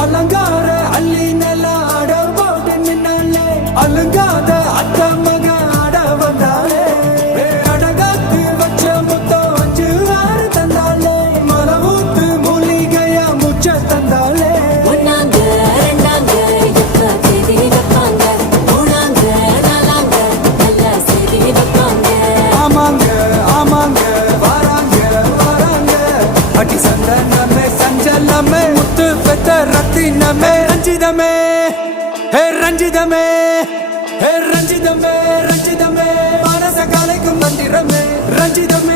அலங்கார அள்ளி நல்ல ஆட போட்டு நின்னாலே அலங்காத அத்த மக ஆட வந்தாலே அடகாத்து வச்ச முத்தம் 5 6 தந்தாலே மலவூத்து மூலிகையா முச்ச தந்தாலே ஒன்னாங்க ரெண்டாங்க எப்ப தேதி வைப்பாங்க மூணாங்க நாலாங்க நல்ல செய்தி வைப்பாங்க ஆமாங்க ஆமாங்க வராங்க வராங்க அடி சந்தனமே சஞ்சலமே முத்து பெத்த ரத்தினமே ரஞ்சிதமே ஹே ரஞ்சிதமே ஹே ரஞ்சிதமே ரஞ்சிதமே மனச கலைக்கும் மந்திரமே ரஞ்சிதமே